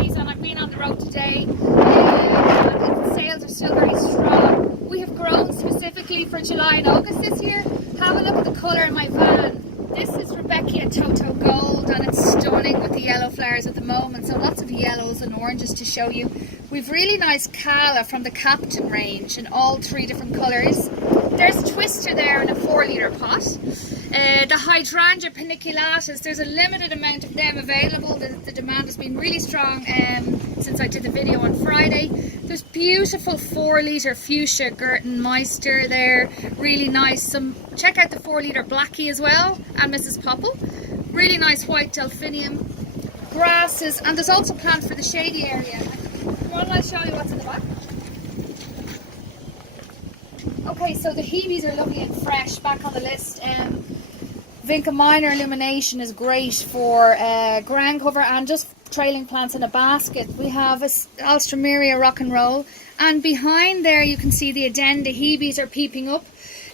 days, and I've been on the road today, and sales are still very strong. We have grown specifically for July and August this year. Have a look at the colour in my van. This is Rebecca Toto Gold, and it's stunning with the yellow flowers at the moment, so lots of yellows and oranges to show you. We've really nice Calla from the Captain range in all 3 different colours. There's Twister there in a 4-litre pot. The Hydrangea Paniculatus, there's a limited amount of them available. The demand has been really strong since I did the video on Friday. There's beautiful 4-litre Fuchsia Gerten Meister there, really nice. Check out the 4-litre Blackie as well, and Mrs. Popple. Really nice white Delphinium. Grasses, and there's also planned for the shady area. Why don't I show you what's in the back? Okay, so the Hebes are lovely and fresh, back on the list. Vinca Minor Illumination is great for ground cover and just trailing plants in a basket. We have Alstroemeria Rock and Roll, and behind there you can see the Addenda Hebes are peeping up.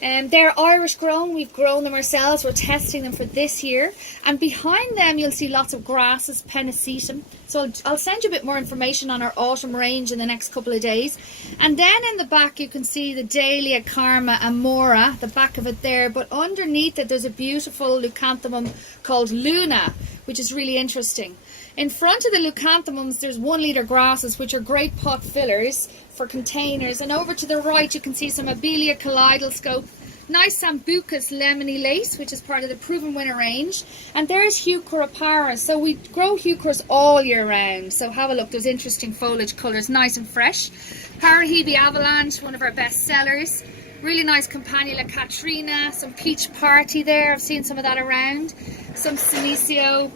They're Irish grown, we've grown them ourselves, we're testing them for this year. And behind them you'll see lots of grasses, Pennisetum. So I'll send you a bit more information on our autumn range in the next couple of days. And then in the back you can see the Dahlia Karma Amora, the back of it there. But underneath it there's a beautiful leucanthemum called Luna, which is really interesting. In front of the leucanthemums there's 1-litre grasses, which are great pot fillers for containers, and over to the right you can see some Abelia Kaleidoscope, nice Sambucus Lemony Lace, which is part of the Proven Winner range, and there's Heuchera Para. So we grow Heucheras all year round, so have a look, there's interesting foliage colours, nice and fresh. Parahebe Avalanche, one of our best sellers, really nice Campanula Katrina, some Peach Party there, I've seen some of that around, some Senecio,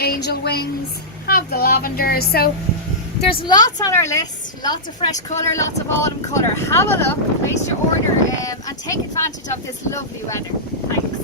Angel Wings, have the lavender. So there's lots on our list, lots of fresh colour, lots of autumn colour. Have a look, place your order, and take advantage of this lovely weather. Thanks.